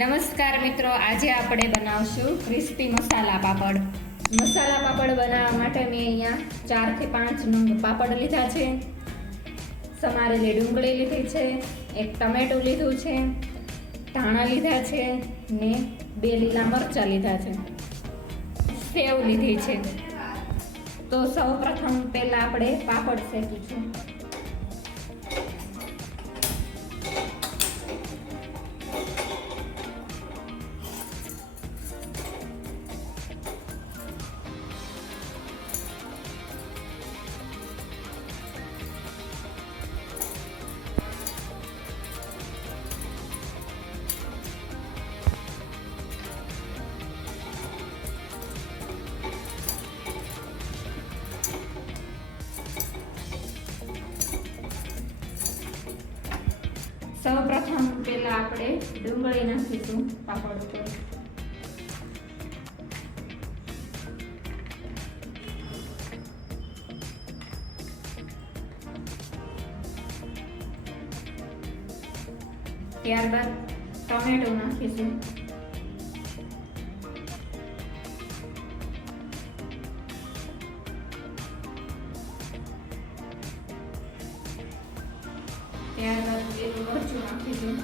નમસ્કાર મિત્રો, આજે આપણે બનાવશું ક્રિસ્પી મસાલા પાપડ. મસાલા પાપડ બનાવવા માટે મેં અહીંયા 4 થી 5 નંગ પાપડ લીધા છે, સમારેલી ડુંગળી લીધી છે, એક ટમેટું લીધું છે, ધાણા લીધા છે ને 2 લીલા મરચાં લીધા છે, સેવ લીધી છે. તો સૌપ્રથમ પહેલા આપણે પાપડ શેકીશું. સૌપ્રથમ પહેલા આપણે ડુંગળી નાખીશું પાપડ ઉપર. ત્યારબાદ ટમેટું નાખીશું. ત્યારબાદ લીલું મરચું નાખીશું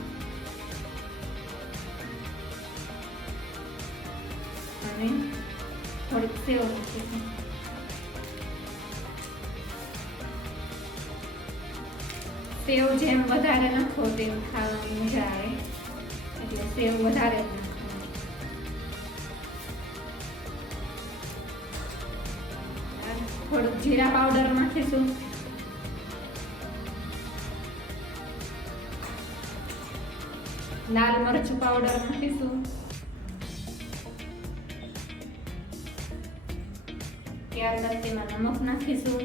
અને થોડીક સેવ નાખીશું. સેવ જેમ વધારે નાખો તેમ ખાવાની મજા આવે, એટલે સેવ વધારે નાખવાનું. થોડુંક જીરા પાવડર નાખીશું. લાલ મરચું પાવડર નાખીશું. ત્યારબાદ તેમાં નમક નાખીશું.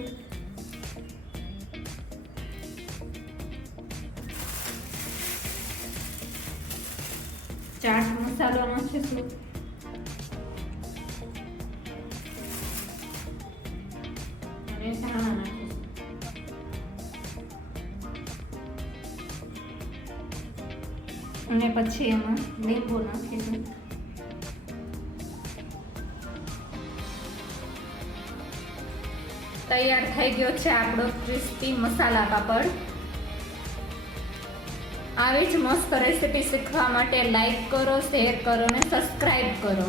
ચાટ મસાલો નાખીશું. અને ધાણા નાખીશું. અને પછી એમાં લીંબુ નાખીશું. તૈયાર થઈ ગયો છે આપણો ક્રિસ્પી મસાલા પાપડ. આવી જ મસ્ત રેસીપી શીખવા માટે લાઈક કરો, શેર કરો અને સબસ્ક્રાઈબ કરો.